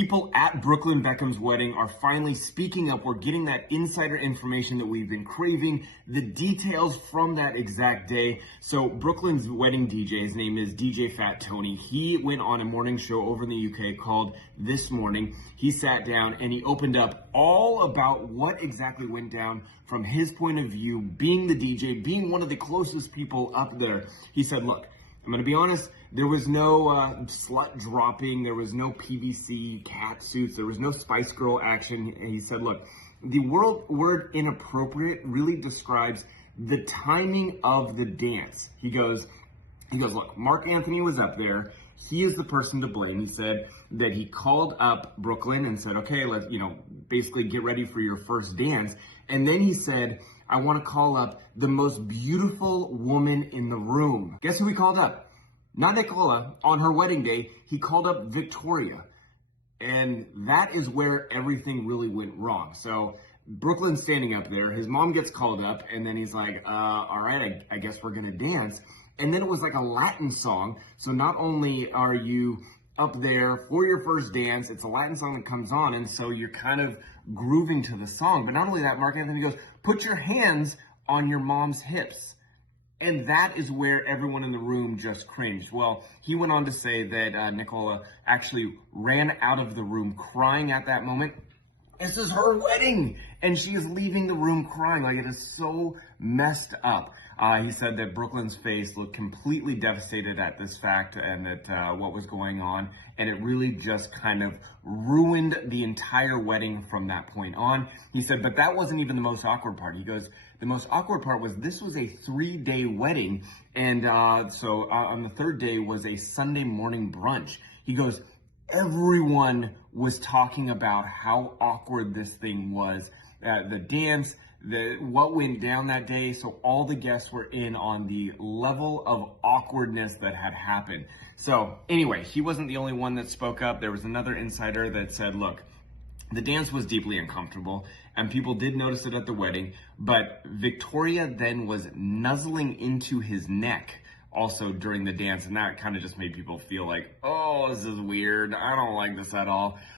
People at Brooklyn Beckham's wedding are finally speaking up. We're getting that insider information that we've been craving, the details from that exact day. So Brooklyn's wedding DJ, his name is DJ Fat Tony. He went on a morning show over in the UK called This Morning. He sat down and he opened up all about what exactly went down from his point of view, being the DJ, being one of the closest people up there. He said, look, I'm going to be honest, there was no slut dropping, there was no PVC cat suits, there was no Spice Girl action. And he said, look, the word inappropriate really describes the timing of the dance. He goes, look, Mark Anthony was up there. He is the person to blame. He said that he called up Brooklyn and said, okay, let's, basically get ready for your first dance. And then he said, I want to call up the most beautiful woman in the room. Guess who he called up? Not Nicola. On her wedding day, he called up Victoria. And that is where everything really went wrong. So Brooklyn's standing up there. His mom gets called up, and then he's like, all right, I guess we're going to dance. And then it was like a Latin song. So not only are you up there for your first dance, it's a Latin song that comes on, and so you're kind of grooving to the song. But not only that, Mark Anthony goes, put your hands on your mom's hips. And that is where everyone in the room just cringed. Well, he went on to say that Nicola actually ran out of the room crying at that moment. This is her wedding, and she is leaving the room crying. Like, it is so messed up. He said that Brooklyn's face looked completely devastated at this fact and that what was going on, and it really just kind of ruined the entire wedding from that point on. He said, but that wasn't even the most awkward part. He goes, the most awkward part was this was a 3-day wedding, and so on the third day was a Sunday morning brunch. He goes, everyone was talking about how awkward this thing was, the dance, what went down that day. So all the guests were in on the level of awkwardness that had happened. So anyway, he wasn't the only one that spoke up. There was another insider that said, look, the dance was deeply uncomfortable and people did notice it at the wedding, but Victoria then was nuzzling into his neck also during the dance, and that kind of just made people feel like, oh, this is weird. I don't like this at all.